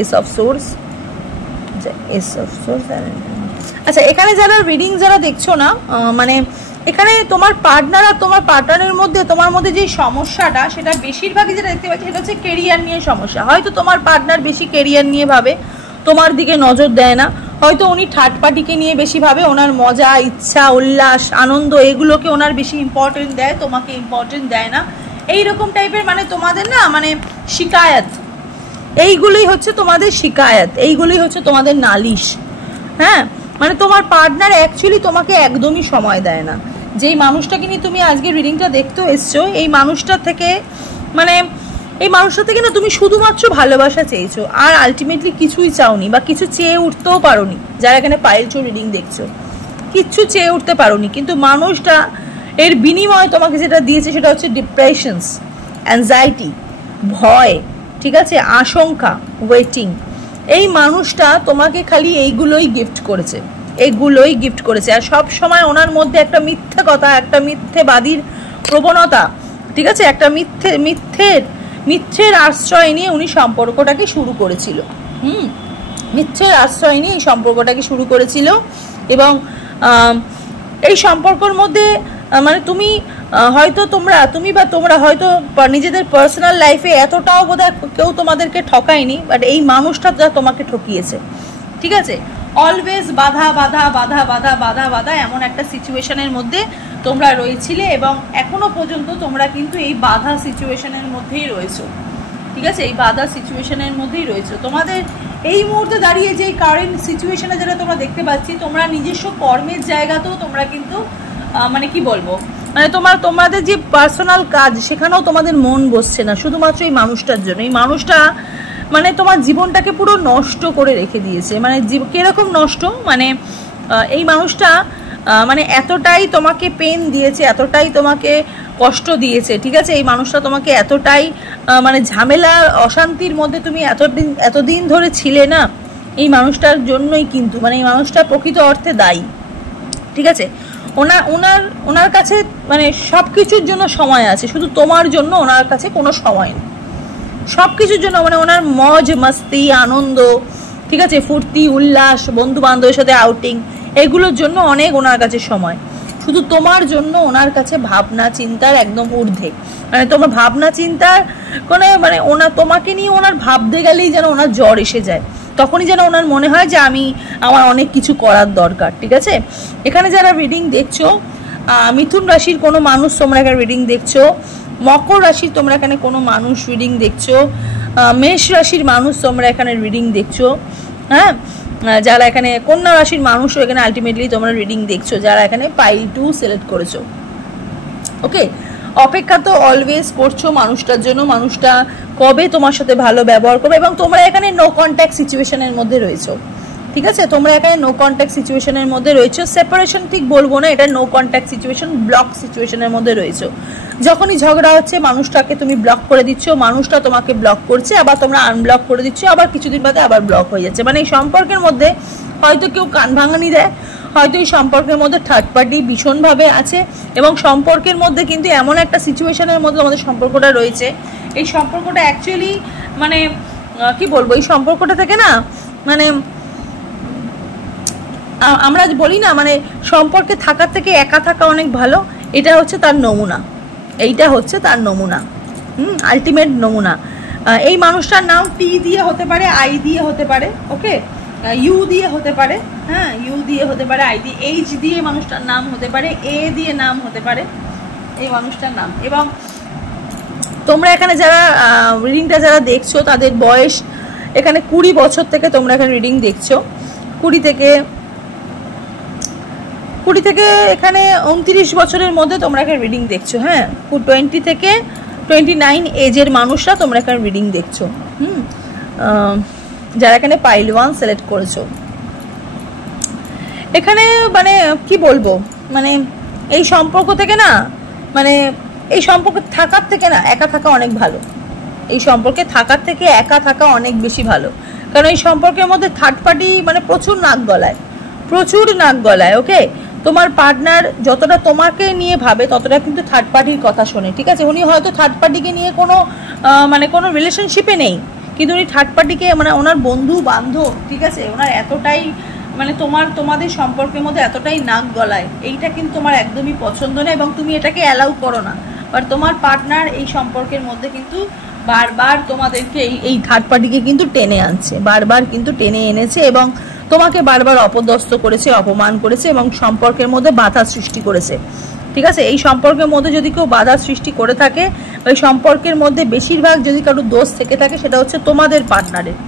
S of swords, S of swords. আচ্ছা, এখানে যারা রিডিং যারা দেখছো না, মানে এখানে তোমার পার্টনার আর তোমার পার্টনারের মধ্যে তোমার মধ্যে যে সমস্যাটা, সেটা বেশিরভাগই যেটা দেখতে পাচ্ছি সেটা হচ্ছে কেরিয়ার নিয়ে সমস্যা। হয়তো তোমার পার্টনার বেশি কেরিয়ার নিয়ে ভাবে, তোমার দিকে নজর দেয় না। হয়তো উনি থার্ড পার্টিকে নিয়ে বেশি ভাবে, ওনার মজা, ইচ্ছা, উল্লাস, আনন্দ এগুলোকে ওনার বেশি ইম্পর্টেন্ট দেয়, তোমাকে ইম্পর্টেন্ট দেয় না। এইরকম টাইপের মানে তোমাদের না মানে শিকায়ত, এইগুলোই হচ্ছে তোমাদের শিকায়ত, এইগুলোই হচ্ছে তোমাদের নালিশ। হ্যাঁ, মানে তোমার পার্টনার অ্যাকচুয়ালি তোমাকে একদমই সময় দেয় না। যেই মানুষটাকে নিয়ে তুমি আজকে রিডিংটা দেখতে এসছো, এই মানুষটা থেকে মানে এই মানুষটা থেকে না তুমি শুধুমাত্র ভালোবাসা চেয়েছো, আর আলটিমেটলি কিছুই চাওনি বা কিছু চেয়ে উঠতেও পারোনি। যারা এখানে পাইলছো রিডিং দেখছো, কিচ্ছু চেয়ে উঠতে পারোনি, কিন্তু মানুষটা এর বিনিময়ে তোমাকে যেটা দিয়েছে সেটা হচ্ছে ডিপ্রেশনস, অ্যাংজাইটি, ভয়, ঠিক আছে, আশঙ্কা, ওয়েটিং। এই মানুষটা তোমাকে খালি এইগুলোই গিফট করেছে, এইগুলোই গিফট করেছে। আর সব সময় ওনার মধ্যে একটা মিথ্যে কথা, একটা মিথ্যেবাদীর প্রবণতা, ঠিক আছে, একটা মিথ্যের আশ্রয় নিয়ে উনি সম্পর্কটাকে শুরু করেছিল। মিথ্যের আশ্রয় নিয়ে এই সম্পর্কটাকে শুরু করেছিল। এবং এই সম্পর্কের মধ্যে মানে তুমি হয়তো তোমরা হয়তো নিজেদের পার্সোনাল লাইফে এতটাও বোধহয় কেউ তোমাদেরকে ঠকায়নি, বাট এই মানুষটা যা তোমাকে ঠকিয়েছে, ঠিক আছে। অলওয়েজ বাধা বাধা বাধা বাধা বাধা বাধা এমন একটা সিচুয়েশনের মধ্যে তোমরা রয়েছিলে, এবং এখনো পর্যন্ত তোমরা কিন্তু এই বাধা সিচুয়েশনের মধ্যেই রয়েছো, ঠিক আছে, এই বাধা সিচুয়েশনের মধ্যেই রয়েছো। তোমাদের এই মুহূর্তে দাঁড়িয়ে যে কারেন্ট সিচুয়েশনে যেটা তোমরা দেখতে পাচ্ছি, তোমরা নিজস্ব কর্মের জায়গাতেও তোমরা কিন্তু মানে কি বলবো, মানে তোমাদের যে পার্সোনাল কাজ সেখানেও তোমাদের মন বসছে না, শুধুমাত্র এই মানুষটার জন্য। এই মানুষটা মানে তোমার জীবনটাকে পুরো নষ্ট করে রেখে দিয়েছে। মানে কিরকম নষ্ট, মানে এই মানুষটা মানে এতটাই তোমাকে পেন দিয়েছে, এতটাই তোমাকে কষ্ট দিয়েছে, ঠিক আছে। এই মানুষটা তোমাকে এতটাই মানে ঝামেলা, অশান্তির মধ্যে তুমি এতদিন ধরে ছিলে না, এই মানুষটার জন্যই কিন্তু, মানে এই মানুষটা প্রকৃত অর্থে দায়ী, ঠিক আছে। ওনার কাছে মানে সব কিছুর জন্য সময় আছে, শুধু তোমার জন্য ওনার কাছে কোনো সময় নেই। সব কিছুর জন্য মানে ওনার মজ মস্তি, আনন্দ, ঠিক আছে, ফুর্তি, উল্লাস, বন্ধু বান্ধবের সাথে আউটিং, এগুলোর জন্য অনেক ওনার কাছে সময়। শুধু তোমার জন্য ওনার কাছে ভাবনা চিন্তার একদম ঊর্ধ্বে, মানে তোমার ভাবনা চিন্তার কোনো মানে তোমাকে নিয়ে ওনার ভাবতে গেলেই যেন ওনার জ্বর এসে যায়, তখনই যেন ওনার মনে হয় যে আমার অনেক কিছু করার দরকার, ঠিক আছে। এখানে যারা রিডিং দেখছো, মিথুন রাশির কোনো মানুষ তোমরা এখানে রিডিং দেখছো, মকর রাশির তোমরা এখানে কোনো মানুষ রিডিং দেখছো, মেষ রাশির মানুষ তোমরা এখানে রিডিং দেখছো, হ্যাঁ, যারা এখানে কন্যা রাশির মানুষও এখানে আলটিমেটলি তোমরা রিডিং দেখছো, যারা এখানে পাইল 2 সিলেক্ট করেছো। ওকে, অপেক্ষা তো অলওয়েজ করছো মানুষটার জন্য, মানুষটা কবে তোমার সাথে ভালো ব্যবহার করবে। এবং তোমরা এখানে নো কন্ট্যাক্ট সিচুয়েশনের মধ্যে রয়েছো, ঠিক আছে, তোমরা এখানে নো কন্ট্যাক্ট সিচুয়েশনের মধ্যে রয়েছো। সেপারেশন ঠিক বলবো না, এটা নো কন্ট্যাক্ট সিচুয়েশন, ব্লক সিচুয়েশনের মধ্যে রয়েছো। যখনই ঝগড়া হচ্ছে মানুষটাকে তুমি ব্লক করে দিচ্ছ, মানুষটা তোমাকে ব্লক করছে, আবার তোমরা আনব্লক করে দিচ্ছ, আবার কিছুদিন বাদে আবার ব্লক হয়ে যাচ্ছে। মানে এই সম্পর্কের মধ্যে হয়তো কেউ কান ভাঙানি দেয়, হয়তো এই সম্পর্কের মধ্যে থার্ড পার্টি ভীষণভাবে আছে, এবং সম্পর্কের মধ্যে কিন্তু এমন একটা সিচুয়েশনের মধ্যে আমাদের সম্পর্কটা রয়েছে। এই সম্পর্কটা অ্যাকচুয়ালি মানে কি বলবো, এই সম্পর্কটা থেকে না মানে আমরা বলি না, মানে সম্পর্কে থাকার থেকে একা থাকা অনেক ভালো, এটা হচ্ছে তার নমুনা, এইটা হচ্ছে তার নমুনা, আলটিমেট নমুনা। এই মানুষটার নাম টি দিয়ে হতে পারে, আই দিয়ে হতে পারে, ওকে, ইউ দিয়ে হতে পারে, হ্যাঁ, ইউ দিয়ে হতে পারে, আই দিয়ে, এইচ দিয়ে মানুষটার নাম হতে পারে, এ দিয়ে নাম হতে পারে এই মানুষটার নাম। এবং তোমরা এখানে যারা রিডিংটা যারা দেখছো, তাদের বয়স এখানে 20 বছর থেকে তোমরা এখানে রিডিং দেখছো, 20 থেকে এখানে 29 বছরের মধ্যে তোমরা এখানে রিডিং দেখছো, হ্যাঁ, 20 থেকে 29 এজের মানুষরা তোমরা এখানে রিডিং দেখছো, যারা এখানে পাইল 1 সিলেক্ট করেছো। এখানে মানে কি বলবো, মানে এই সম্পর্ক থেকে না, মানে এই সম্পর্কে থাকার থেকে না একা থাকা অনেক ভালো, এই সম্পর্কে থাকার থেকে একা থাকা অনেক বেশি ভালো। কারণ এই সম্পর্কের মধ্যে থার্ড পার্টি মানে প্রচুর নাক গলায়, ওকে। তোমার পার্টনার যতটা তোমাকে নিয়ে ভাবে, ততটা কিন্তু থার্ড পার্টির কথা শোনে, ঠিক আছে। উনি হয়তো থার্ড পার্টিকে নিয়ে কোনো মানে কোনো রিলেশনশিপে নেই, কিন্তু উনি থার্ড পার্টিকে মানে ওনার বন্ধু বান্ধব, ঠিক আছে, ওনার এতটাই মানে তোমাদের সম্পর্কের মধ্যে এতটাই নাক গলায়, এইটা কিন্তু তোমার একদমই পছন্দ না এবং তুমি এটাকে অ্যালাউ করো না। বাট তোমার পার্টনার এই সম্পর্কের মধ্যে কিন্তু বারবার তোমাদেরকে এই থার্ড পার্টিকে কিন্তু টেনে আনছে, বারবার কিন্তু টেনে এনেছে এবং তোমাকে বারবার অপদস্থ করেছে, অপমান করেছে এবং সম্পর্কের মধ্যে বাধা সৃষ্টি করেছে, ঠিক আছে। এই সম্পর্কের মধ্যে যদি কেউ বাধা সৃষ্টি করে থাকে, ওই সম্পর্কের মধ্যে বেশিরভাগ যদি কারো দোষ থেকে থাকে সেটা হচ্ছে তোমাদের পার্টনারের,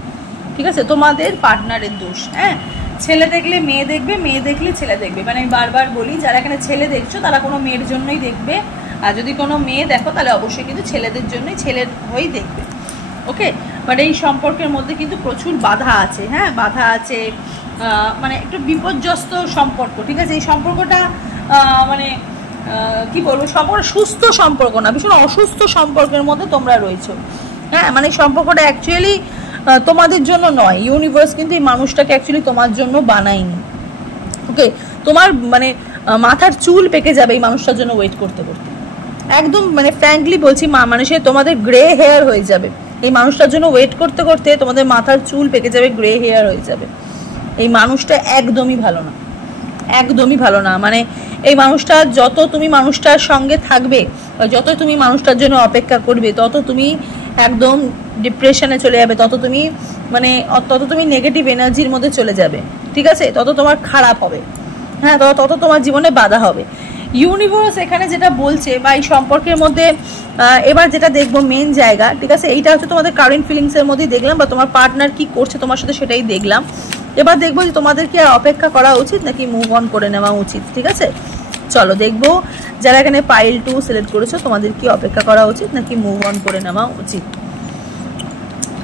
ঠিক আছে, তোমাদের পার্টনারের দোষ। হ্যাঁ, ছেলে দেখলে মেয়ে দেখবে, মেয়ে দেখলে ছেলে দেখবে, মানে আমি বারবার বলি যারা এখানে ছেলে দেখছো তারা কোনো মেয়ের জন্যই দেখবে, আর যদি কোনো মেয়ে দেখো তাহলে অবশ্যই কিন্তু ছেলেদের জন্যই, ছেলের হয়েই দেখবে, ওকে। বাট এই সম্পর্কের মধ্যে কিন্তু প্রচুর বাধা আছে, হ্যাঁ, বাধা আছে, মানে একটু বিপর্যস্ত সম্পর্ক, ঠিক আছে। এই সম্পর্কটা মানে কি বলবো, সম্পর্ক সুস্থ সম্পর্ক না, ভীষণ অসুস্থ সম্পর্কের মধ্যে তোমরা রয়েছো, হ্যাঁ। মানে সম্পর্কটা অ্যাকচুয়ালি তোমাদের জন্য নয়, ইউনিভার্স কিন্তু এই মানুষটাকে অ্যাকচুয়ালি তোমার জন্য বানায়নি, ওকে। তোমার মানে মাথার চুল পেকে যাবে এই মানুষটার জন্য ওয়েট করতে করতে, একদম মানে ফ্র্যাঙ্কলি বলছি, মানুষের তোমাদের গ্রে হেয়ার হয়ে যাবে এই মানুষটার জন্য ওয়েট করতে করতে, তোমাদের মাথার চুল পেকে যাবে, গ্রে হেয়ার হয়ে যাবে। এই মানুষটা একদমই ভালো না, একদমই ভালো না। মানে এই মানুষটা যত তুমি মানুষটার সঙ্গে থাকবে, যত তুমি মানুষটার জন্য অপেক্ষা করবে, তত তুমি একদম ডিপ্রেশনে চলে যাবে, তত তুমি নেগেটিভ এনার্জির মধ্যে চলে যাবে, ঠিক আছে, তত তোমার খারাপ হবে, হ্যাঁ, তত তোমার জীবনে বাধা হবে। ইউনিভার্স এখানে যেটা বলছে বা এই সম্পর্কের মধ্যে এবার যেটা দেখবো মেন জায়গা, ঠিক আছে, এইটা হচ্ছে তোমাদের কারেন্ট ফিলিংসের মধ্যেই দেখলাম বা তোমার পার্টনার কি করছে তোমার সাথে সেটাই দেখলাম। এবার দেখবো যে তোমাদের কি আর অপেক্ষা করা উচিত নাকি মুভ অন করে নেওয়া উচিত, ঠিক আছে। চলো দেখবো যারা এখানে পাইল 2 সিলেক্ট করেছো তোমাদের কি অপেক্ষা করা উচিত নাকি মুভ অন করে নেওয়া উচিত।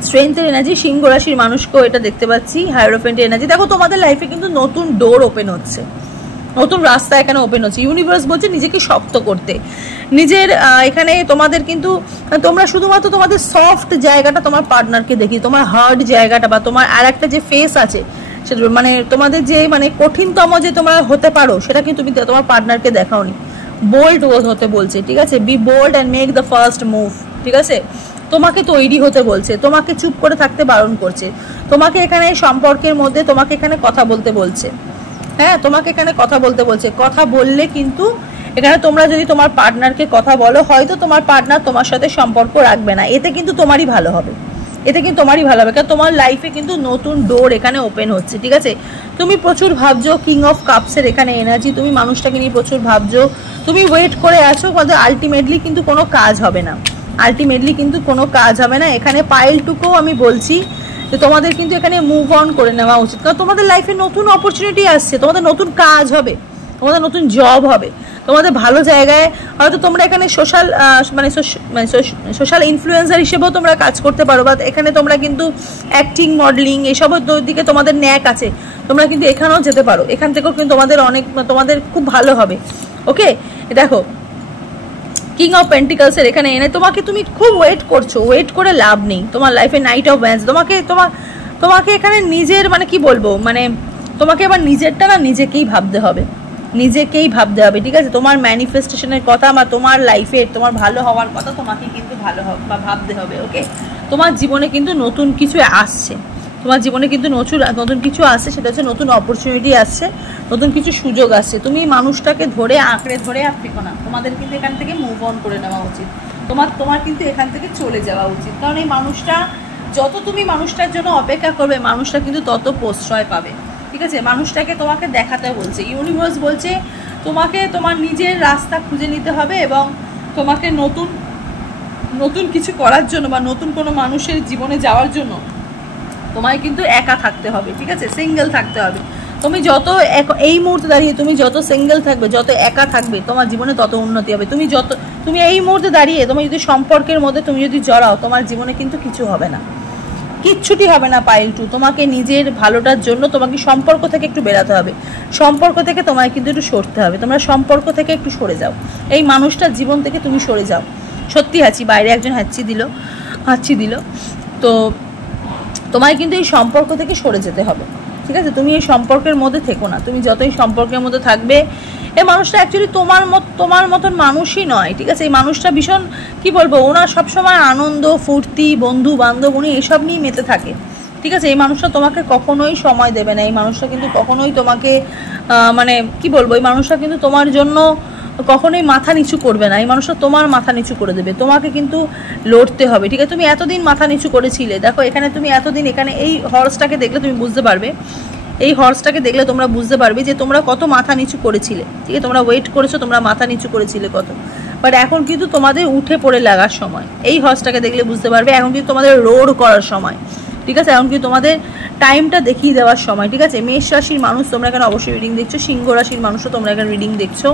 স্ট্রেংথের এনার্জি, সিংহ রাশির মানুষকেও এটা দেখতে পাচ্ছি। হাইরোফেন্টের এনার্জি, দেখো তোমাদের লাইফে কিন্তু নতুন ডোর ওপেন হচ্ছে, নতুন রাস্তা এখানে ওপেন হচ্ছে। ইউনিভার্স বলছে নিজেকে শক্ত করতে, নিজের এখানে তোমাদের কিন্তু তোমরা শুধুমাত্র তোমাদের সফট জায়গাটা তোমার পার্টনারকে দেখি, তোমার হার্ড জায়গাটা বা তোমার আর একটা যে ফেস আছে সেটা মানে তোমাদের যে মানে কঠিনতম যে তোমরা হতে পারো সেটা কিন্তু তুমি তোমার পার্টনারকে দেখাওনি। বোল্ড হতে বলছে, ঠিক আছে, be bold and make the first move, ঠিক আছে। তোমাকে তৈরি হতে বলছে, তোমাকে চুপ করে থাকতে বারণ করছে, তোমাকে এখানে সম্পর্কের মধ্যে তোমাকে এখানে কথা বলতে বলছে, হ্যাঁ, তোমাকে এখানে কথা বলতে বলছে। কথা বললে কিন্তু এখানে তোমরা যদি তোমার পার্টনারকে কথা বলো, হয়তো তোমার পার্টনার তোমার সাথে সম্পর্ক রাখবে না, এতে কিন্তু তোমারই ভালো হবে, এতে কিন্তু তোমারই ভালো হবে, কারণ তোমার লাইফে কিন্তু নতুন ডোর এখানে ওপেন হচ্ছে, ঠিক আছে। তুমি প্রচুর ভাবছো, কিং অফ কাপসের এখানে এনার্জি, তুমি মানুষটাকে নিয়ে প্রচুর ভাবছো, তুমি ওয়েট করে আছো, কিন্তু আলটিমেটলি কিন্তু কোনো কাজ হবে না, আলটিমেটলি কিন্তু কোনো কাজ হবে না। এখানে পাইলটুকুও আমি বলছি যে তোমাদের কিন্তু এখানে মুভ অন করে নেওয়া উচিত, কারণ তোমাদের লাইফে নতুন অপরচুনিটি আসছে, তোমাদের নতুন কাজ হবে, তোমাদের নতুন জব হবে, তোমাদের ভালো জায়গায় হয়তো তোমরা এখানে সোশ্যাল ইনফ্লুয়েন্সার হিসেবেও তোমরা কাজ করতে পারো, বা এখানে তোমরা কিন্তু অ্যাক্টিং, মডেলিং এসবের দিকে তোমাদের ন্যাক আছে, তোমরা কিন্তু এখানেও যেতে পারো, এখান থেকেও কিন্তু তোমাদের খুব ভালো হবে, ওকে। দেখো কিং অফ পেন্টিকলসের এখানে এনে তুমি খুব ওয়েট করছো, ওয়েট করে লাভ নেই, তোমার লাইফে নাইট অফ ওয়ান্স, তোমাকে এখানে নিজের মানে কি বলবো, মানে তোমাকে এবার নিজেরটা না নিজেকেই ভাবতে হবে, নিজেকেই ভাবতে হবে, ঠিক আছে। তোমার ম্যানিফেস্টেশনের কথা বা তোমার লাইফে তোমার ভালো হওয়ার কথা তোমাকে কিন্তু ভাবতে হবে, ওকে। তোমার জীবনে কিন্তু নতুন কিছু আসছে, তোমার জীবনে কিন্তু নতুন কিছু আসছে, সেটা হচ্ছে নতুন অপরচুনিটি আসছে, নতুন কিছু সুযোগ আসছে। তুমি মানুষটাকে আঁকড়ে ধরে আর থেকো না, তোমাদের কিন্তু এখান থেকে মুভ অন করে নেওয়া উচিত, তোমার কিন্তু এখান থেকে চলে যাওয়া উচিত, কারণ এই মানুষটা যত তুমি মানুষটার জন্য অপেক্ষা করবে মানুষটা কিন্তু তত প্রশ্রয় পাবে, ঠিক আছে। মানুষটাকে তোমাকে দেখাতে বলছে, ইউনিভার্স বলছে তোমাকে তোমার নিজের রাস্তা খুঁজে নিতে হবে এবং তোমাকে নতুন কিছু করার জন্য বা নতুন কোনো মানুষের জীবনে যাওয়ার জন্য তোমায় কিন্তু একা থাকতে হবে, ঠিক আছে, সিঙ্গেল থাকতে হবে। তুমি যত এই মুহূর্তে দাঁড়িয়ে তুমি যত সিঙ্গেল থাকবে, যত একা থাকবে, তোমার জীবনে তত উন্নতি হবে। তুমি এই মুহূর্তে দাঁড়িয়ে তুমি যদি সম্পর্কের মধ্যে তুমি যদি জড়াও, তোমার জীবনে কিন্তু কিছু হবে না, কিচ্ছুটি হবে না। পাইল 2, তোমাকে নিজের ভালোটার জন্য তোমাকে সম্পর্ক থেকে একটু বেরাতে হবে, সম্পর্ক থেকে তোমায় কিন্তু একটু সরতে হবে, তোমরা সম্পর্ক থেকে একটু সরে যাও, এই মানুষটার জীবন থেকে তুমি সরে যাও। সত্যি বাইরে একজন হাঁচি দিল, তো তোমায় কিন্তু এই সম্পর্ক থেকে সরে যেতে হবে, ঠিক আছে। তুমি এই সম্পর্কের মধ্যে থেকো না, তুমি যতই সম্পর্কের মধ্যে থাকবে এই মানুষটা অ্যাকচুয়ালি তোমার মতন মানুষই নয়, ঠিক আছে। এই মানুষটা ভীষণ কি বলবো, ওনার সবসময় আনন্দ ফুর্তি বন্ধু বান্ধব উনি এসব নিয়ে মেতে থাকে, ঠিক আছে। এই মানুষটা তোমাকে কখনোই সময় দেবে না, এই মানুষটা কিন্তু কখনোই তোমাকে মানে কি বলবো, এই মানুষটা কিন্তু তোমার জন্য কখনোই মাথা নিচু করবে না, এই মানুষটা তোমার মাথা নিচু করে দেবে, তোমাকে কিন্তু লড়তে হবে, ঠিক আছে। তুমি এতদিন মাথা নিচু করেছিলে, দেখো এখানে তুমি এতদিন এখানে এই হর্সটাকে দেখলে তুমি বুঝতে পারবে, এই হর্সটাকে দেখলে তোমরা বুঝতে পারবে যে তোমরা কত মাথা নিচু করেছিলে, ঠিক আছে। তোমরা ওয়েট করেছো, তোমরা মাথা নিচু করেছিলে কত, বাট এখন কিন্তু তোমাদের উঠে পড়ে লাগার সময়। এই হর্সটাকে দেখলে বুঝতে পারবে এখন কিন্তু তোমাদের রোড করার সময়, ঠিক আছে। এখন কিন্তু তোমাদের টাইমটা দেখিয়ে দেওয়ার সময়, ঠিক আছে। মেষ রাশির মানুষ তোমরা এখানে অবশ্যই রিডিং দেখছো, সিংহ রাশির মানুষও তোমরা এখানে রিডিং দেখছো,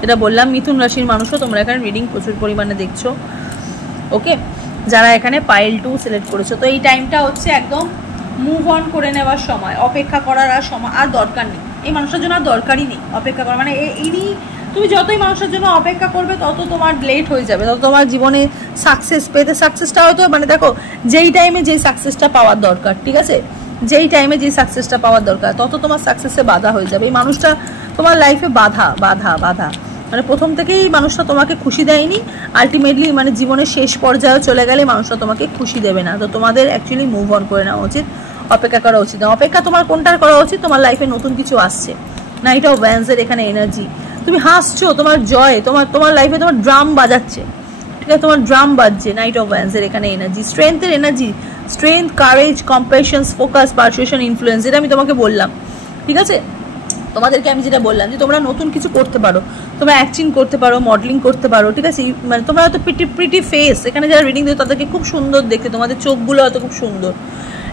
যেটা বললাম। মিথুন রাশির মানুষও তোমরা এখানে রিডিং প্রচুর পরিমাণে দেখছো, ওকে। যারা এখানে পাইল 2 সিলেক্ট করেছো, তো এই টাইমটা হচ্ছে একদম মুভ অন করে নেওয়ার সময়, অপেক্ষা করার আর সময় আর দরকার নেই, এই মানুষের জন্য আর দরকারই নেই অপেক্ষা করা, মানে ইনি তুমি যতই মানুষের জন্য অপেক্ষা করবে তত তোমার লেট হয়ে যাবে, তত তোমার জীবনে সাকসেস পেতে, সাকসেসটা হয়তো মানে দেখো যেই টাইমে যেই সাকসেসটা পাওয়ার দরকার, ঠিক আছে, যেই টাইমে যেই সাকসেসটা পাওয়ার দরকার তত তোমার সাকসেসে বাধা হয়ে যাবে। এই মানুষটা তোমার লাইফে বাধা বাধা বাধা, মানে প্রথম থেকেই মানুষটা তোমাকে খুশি দেয়নি, আলটিমেটলি মানে জীবনের শেষ পর্যায়ে চলে গেলে মানুষটা তোমাকে খুশি দেবে না। তো তোমাদের অ্যাকচুয়ালি মুভ অন করে নেওয়া উচিত, অপেক্ষা করা উচিত না। অপেক্ষা তোমার কোনটার করা উচিত, তোমার লাইফে নতুন কিছু আসছে, নাইট অফ ওয়ান্ডসের এখানে এনার্জি, তুমি হাসছো, তোমার জয়, তোমার লাইফে তোমার ড্রাম বাজাচ্ছে, ঠিক আছে, তোমার ড্রাম বাজছে, নাইট অফ ওয়ান্ডসের এখানে এনার্জি, স্ট্রেংথের energy, strength, courage, compassions, focus, persuasion, influence, এটা আমি তোমাকে বললাম, ঠিক আছে। তোমাদেরকে আমি যেটা বললাম যে তোমরা নতুন কিছু করতে পারো, তোমরা অ্যাক্টিং করতে পারো, মডেলিং করতে পারো, ঠিক আছে। মানে তোমরা হয়তো প্রিটি ফেস, এখানে যারা রিডিং দেয় তাদেরকে খুব সুন্দর দেখতে, তোমাদের চোখগুলো হয়তো খুব সুন্দর,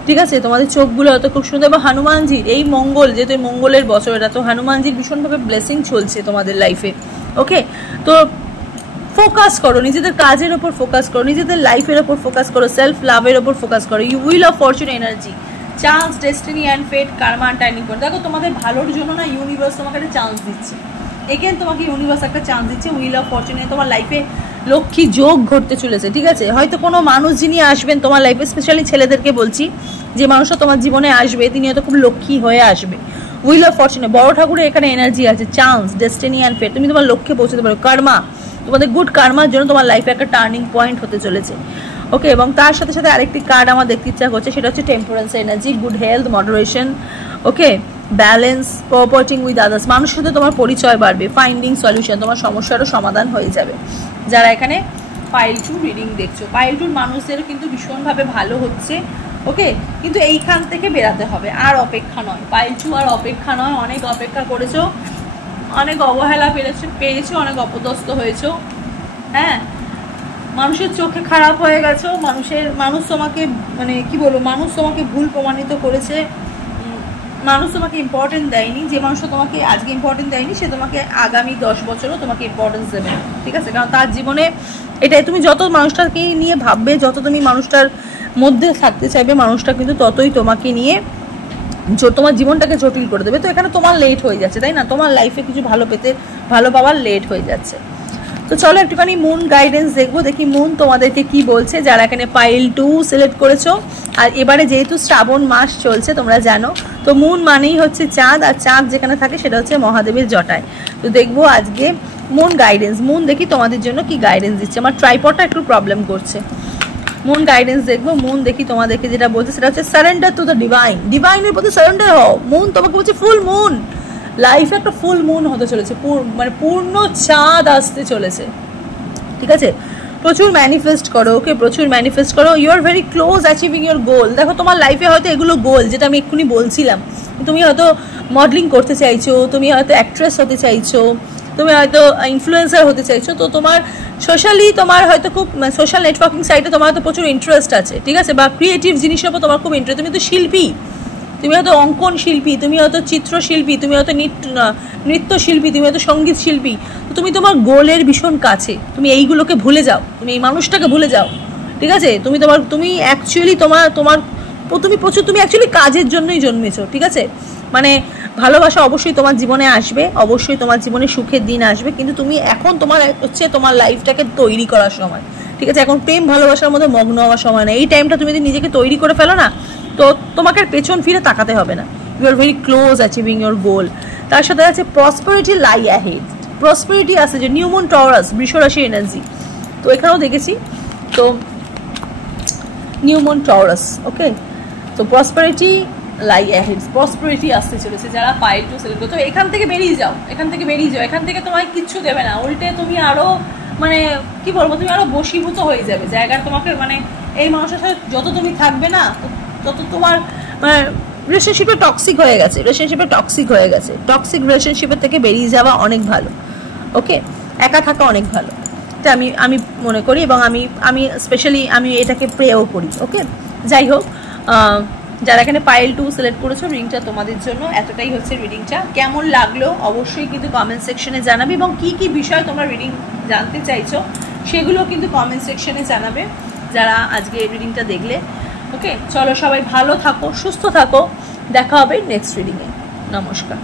ঠিক আছে, তোমাদের চোখগুলো হয়তো খুব সুন্দর। এবং হনুমানজির এই মঙ্গল, যেহেতু মঙ্গলের বছর এটা, তো হনুমানজির ভীষণভাবে ব্লেসিং চলছে তোমাদের লাইফে, ওকে। তো ফোকাস করো, নিজেদের কাজের ওপর ফোকাস করো, নিজেদের লাইফের ওপর ফোকাস করো, সেলফ লাভের ওপর ফোকাস করো। You wheel of fortune energy, chance, destiny and fate, karma and turning point. দেখো তোমাদের ভালোর জন্য না ইউনিভার্স তোমাকে একটা চান্স দিচ্ছে, এগেন তোমাকে ইউনিভার্স একটা চান্স দিচ্ছে, উইল অফ ফরচুনে তোমার লাইফে লক্ষ্মী যোগ ঘটতে চলেছে, ঠিক আছে। হয়তো কোনো মানুষ যিনি আসবেন তোমার লাইফে, স্পেশালি ছেলেদেরকে বলছি, যে মানুষটা তোমার জীবনে আসবে তিনি হয়তো খুব লক্ষ্মী হয়ে আসবে। উইল অফ ফরচুনে বড় ঠাকুরের এখানে এনার্জি আছে, চান্স, ডেস্টিনি অ্যান্ড ফেট, তুমি তোমার লক্ষ্যে পৌঁছতে পারো। কার্মা, তোমাদের গুড কার্মার জন্য তোমার লাইফে একটা টার্নিং পয়েন্ট হতে চলেছে, ওকে। এবং তার সাথে সাথে আরেকটি কার্ড আমার দেখতে ইচ্ছা করছে, সেটা হচ্ছে temperance energy, good health, moderation, okay, balance, cooperating with others, মানুষের সাথে তোমার পরিচয় বাড়বে, ফাইন্ডিং সলিউশন, তোমার সমস্যারও সমাধান হয়ে যাবে। যারা এখানে পাইল 2 রিডিং দেখছো, পাইল 2 মানুষদেরও কিন্তু ভীষণভাবে ভালো হচ্ছে, ওকে। কিন্তু এইখান থেকে বেরাতে হবে, আর অপেক্ষা নয়, পাইল 2 আর অপেক্ষা নয়, অনেক অপেক্ষা করেছো, অনেক অবহেলা পেয়েছো, অনেক অপদস্থ হয়েছো, হ্যাঁ, মানুষের চোখে খারাপ হয়ে গেছো, মানুষ তোমাকে মানে কি বলবো, মানুষ তোমাকে ভুল প্রমাণিত করেছে, মানুষ তোমাকে ইম্পর্টেন্ট দেয়নি, যে মানুষটা তোমাকে আজকে ইম্পর্টেন্ট দেয়নি সে তোমাকে আগামী 10 বছরও তোমাকে ইম্পর্টেন্স দেবে না, ঠিক আছে। কারণ তার জীবনে এটাই, তুমি যত মানুষটাকে নিয়ে ভাববে, যত তুমি মানুষটার মধ্যে থাকতে চাইবে, মানুষটা কিন্তু ততই তোমাকে নিয়ে তোমার জীবনটাকে জটিল করে দেবে। তো এখানে তোমার লেট হয়ে যাচ্ছে, তাই না, তোমার লাইফে কিছু ভালো পাওয়ার লেট হয়ে যাচ্ছে। তো চলো একটুখানি মুন গাইডেন্স দেখবো, দেখি মুন তোমাদেরকে কি বলছে, যারা এখানে পাইল 2 সিলেক্ট করেছো। আর এবারে যেহেতু শ্রাবণ মাস চলছে তোমরা জানো, তো মুন মানেই হচ্ছে চাঁদ, আর চাঁদ যেখানে থাকে সেটা হচ্ছে মহাদেবের জটায়। তো দেখবো আজকে মুন গাইডেন্স, মুন দেখি তোমাদের জন্য কি গাইডেন্স দিচ্ছে। আমার ট্রাইপডটা একটু প্রবলেম করছে, মুন গাইডেন্স দেখবো। মুন দেখি তোমাদেরকে যেটা বলছে সেটা হচ্ছে সারেন্ডার টু দ্য ডিভাইন, ডিভাইনের প্রতি সারেন্ডার হও। মুন তোমাকে বলছে ফুল মুন, লাইফে একটা ফুল মুন হতে চলেছে, মানে পূর্ণ চাঁদ আসতে চলেছে, ঠিক আছে। প্রচুর ম্যানিফেস্ট করো, ওকে, প্রচুর ম্যানিফেস্ট করো। You are very close achieving your goal. দেখো তোমার লাইফে হয়তো এগুলো গোল, যেটা আমি এক্ষুনি বলছিলাম, তুমি হয়তো মডেলিং করতে চাইছো, তুমি হয়তো অ্যাক্ট্রেস হতে চাইছো, তুমি হয়তো ইনফ্লুয়েন্সার হতে চাইছো, তো তোমার সোশ্যালি তোমার হয়তো খুব সোশ্যাল নেটওয়ার্কিং সাইটে তোমার হয়তো প্রচুর ইন্টারেস্ট আছে, ঠিক আছে, বা ক্রিয়েটিভ জিনিসের উপর তোমার খুব ইন্টারেস্ট, তুমি তো শিল্পী, তুমি হয়তো অঙ্কন শিল্পী, তুমি হয়তো চিত্রশিল্পী, তুমি হয়তো নৃত্যশিল্পী, তুমি হয়তো সঙ্গীত শিল্পী। তো তুমি তোমার গোলের ভীষণ কাছে, তুমি এইগুলোকে ভুলে যাও, তুমি এই মানুষটাকে ভুলে যাও, ঠিক আছে। তুমি অ্যাকচুয়ালি তুমি অ্যাকচুয়ালি কাজের জন্যই জন্মেছো, ঠিক আছে। মানে ভালোবাসা অবশ্যই তোমার জীবনে আসবে, অবশ্যই তোমার জীবনে সুখের দিন আসবে, কিন্তু তুমি এখন তোমার লাইফটাকে তৈরি করার সময়, ঠিক আছে। এখন প্রেম ভালোবাসার মধ্যে মগ্ন হওয়ার সময় না, এই টাইমটা তুমি যদি নিজেকে তৈরি করে ফেলো না, তো তোমাকে আর পেছন ফিরে তাকাতে হবে না। You are very close achieving your goal. তার সাথে আছে প্রসপারিটি লাই অ্যাহেড, প্রসপেরিটি আসছে, যে নিউমন টরাস বৃষ রাশি এনার্জি, তো এখানেও দেখেছি। তো নিউমন টরাস, ওকে, তো প্রসপেরিটি লাই অ্যাহেড, প্রসপেরিটি আসতে চলেছে যারা পাইল 2 সিলেক্ট করছো। এখান থেকে বেরিয়ে যাও, এখান থেকে বেরিয়ে যাও, এখান থেকে তোমায় কিচ্ছু দেবে না, উল্টে তুমি আরো মানে কি বলবো, তুমি আরো বশীভূত হয়ে যাবে জায়গা তোমাকে, মানে এই মানুষের সাথে যত তুমি থাকবে না তত তোমার মানে রিলেশনশিপে টক্সিক হয়ে গেছে, টক্সিক রিলেশনশিপের থেকে বেরিয়ে যাওয়া অনেক ভালো, ওকে, একা থাকা অনেক ভালো, এটা আমি মনে করি, এবং আমি স্পেশালি আমি এটাকে প্রেও করি, ওকে। যাই হোক, যারা এখানে পাইল 2 সিলেক্ট করেছো, রিডিংটা তোমাদের জন্য এতটাই হচ্ছে। রিডিংটা কেমন লাগলো অবশ্যই কিন্তু কমেন্ট সেকশনে জানাবে, এবং কি কি বিষয় তোমরা রিডিং জানতে চাইছো সেগুলো কিন্তু কমেন্ট সেকশনে জানাবে যারা আজকে রিডিংটা দেখলে, ওকে। চলো সবাই ভালো থাকো, সুস্থ থাকো, দেখা হবে নেক্সট রিডিংয়ে। নমস্কার।